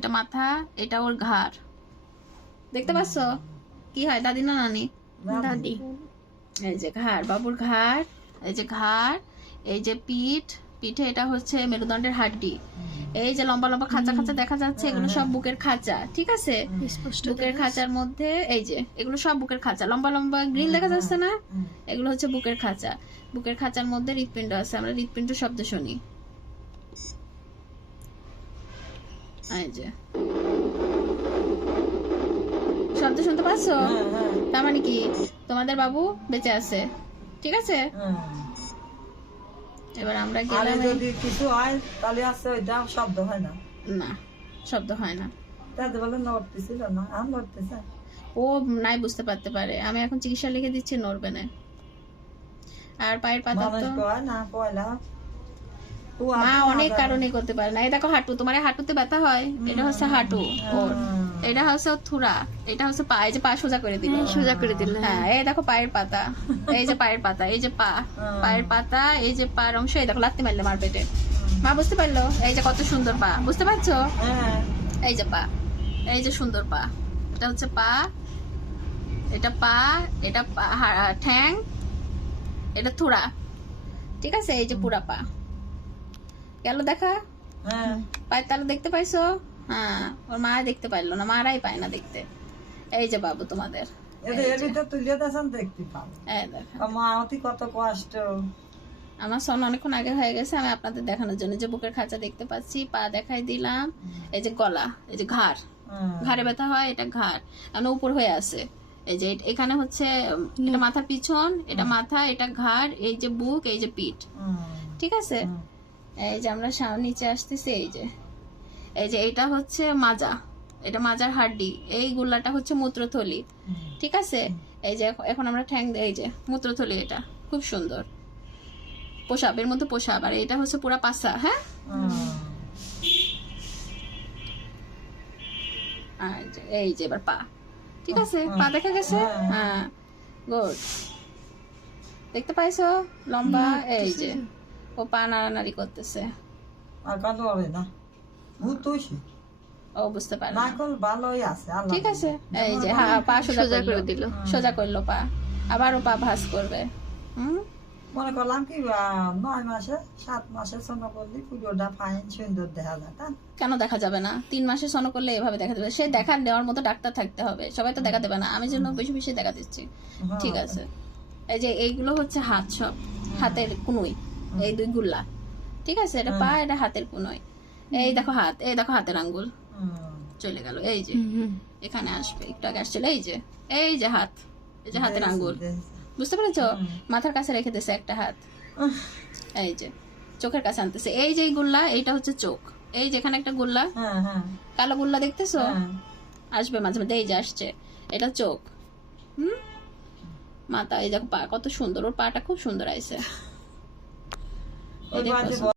এটা মাথা এটা ওর ঘাড়। দেখতে পাচ্ছ? কি হয়? দাদি না নানি? দাদি। এই যে ঘাড় বাবুর ঘাড় এই যে ঘাড় এই যে পিঠ পিঠে এটা হচ্ছে মেরুদণ্ডের হাড্ডি। এই যে লম্বা লম্বা খাঁচা খাঁচা দেখা যাচ্ছে এগুলো সব বুকের খাঁচা ঠিক আছে? বুকের খাঁচার মধ্যে এই যে এগুলো সব বুকের খাঁচা। লম্বা লম্বা গ্রিল দেখা যাচ্ছে না? এগুলো হচ্ছে বুকের খাঁচা। বুকের খাঁচার মধ্যে হৃৎপিণ্ড আছে আমরা হৃৎপিণ্ড শব্দ শুনি। এই যে। শব্দ শুনতে পাচ্ছ? তার মানে কি? তোমাদের বাবু বেঁচে আছে। ঠিক আছে? এবার আমরা গেলাম যদি কিছু হয় তাহলে আছে ওইটা শব্দ হয় না। না শব্দ হয় না। তাদের বলে নড়তেছিল না আর নড়তেছে। ও নাই বুঝতে পারতে পারে। আমি এখন চিকিৎসা লিখে দিচ্ছি নড়বে না। আর পায়ের পাতা তো না কয়লা? ও মা অনেক কারণে করতে পারে না। এই দেখো হাঁটু তোমার হাঁটুতে ব্যথা হয় এটা হচ্ছে হাঁটু ওর। এটা হচ্ছে থুরা এটা হচ্ছে পা এই যে পা সোজা করে দিল। সোজা করে দিল হ্যাঁ। এই দেখো পায়ের পাতা এই যে পায়ের পাতা এই যে পা পায়ের পাতা এই যে পায়ের অংশ এই দেখো লাত্তি মারলে মার পেটে। মা বুঝতে পারল? এই যে কত সুন্দর পা বুঝতে পারছ? হ্যাঁ। এই যে পা এই যে সুন্দর পা এটা হচ্ছে পা এটা পা এটা পা- হা- ঠ্যাং এটা থুড়া ঠিক আছে? এই যে পুরা পা। গেল দেখা? হ্যাঁ। পায়ের তাহলে দেখতে পাইছো? হ্যাঁ ওর মা দেখতে পাইলো না মারাই পায় না দেখতে। এই যে বাবু তোমাদের। কত কষ্ট। আমার সন অনেকক্ষণ আগে হয়ে গেছে আমি আপনাদের দেখানোর জন্য যে বুকের খাঁচা দেখতে পাচ্ছি পা দেখাই দিলাম। এই যে গলা এই যে ঘাড়। ঘাড়ে ব্যথা হয় এটা ঘাড়। মানে উপর হয়ে আছে। এই যে এখানে হচ্ছে এটা মাথার পিছন এটা মাথা এটা ঘাড় এই যে বুক এই যে পিঠ। ঠিক আছে? এই যে আমরা সামনে নিচে আসতেছি এই যে। এই যে এটা হচ্ছে মাজা। এটা মাজার হাড্ডি। এই গুল্লাটা হচ্ছে মূত্রথলি। ঠিক আছে? এই যে এখন- আমরা ঠ্যাং এই যে মূত্রথলি এটা। খুব সুন্দর। পোশাব এর মধ্যে পোশাব আর এটা হচ্ছে পুরা পাসা হ্যাঁ। আর এই যে এবার পা। ঠিক আছে? পা দেখা গেছে? হ্যাঁ গুড। দেখতে পাইছো? লম্বা এই যে। ও পা নাড়ানাড়ি করতেছে। আর কাজ হবে না। ভূত ও বুঝতে পারে না। নাকল ভালোই আছে আল্লাহ ঠিক আছে। এই যে হ্যাঁ পা সোজা করে দিল। সোজা করল পা। আবারও পা ভাঁজ করবে। হুম? মনে করলাম কি নয় মাসে সাত মাসে সোনা করলে পুজোটা ফাইন সুন্দর দেখা যায় কেন দেখা যাবে না? তিন মাসে সন করলে এভাবে দেখা যাবে। সে দেখা নেওয়ার মতো ডাক্তার থাকতে হবে। সবাই তো দেখা দেবে না। আমি জন্য বেশি বেশি দেখা দিচ্ছি। ঠিক আছে। এই যে এইগুলো হচ্ছে হাত সব। হাতের কুনুই। এই দুই গুল্লা। ঠিক আছে এটা পা এটা হাতের কুনুই এই দেখো হাত এই দেখো হাতের আঙ্গুল। চলে গেল এই যে। এখানে আসবে একটু আগে আসছিল এই যে। এই যে হাত এই যে হাতের আঙ্গুল। বুঝতে পেরেছ? মাথার কাছে রেখে দিয়েছে একটা হাত। এই যে চোখের কাছে আনতেছে। এই যে এই গুল্লা এইটা হচ্ছে চোখ। এই যেখানে একটা গুল্লা। হ্যাঁ হ্যাঁ। কালো গুল্লা দেখতেছো? হ্যাঁ। আসবে মাঝে মাঝে এই যে আসছে। এটা চোখ। হুম? মাথা এই দেখো পা কত সুন্দর। ওর পাটা খুব সুন্দর আইছে। Itu.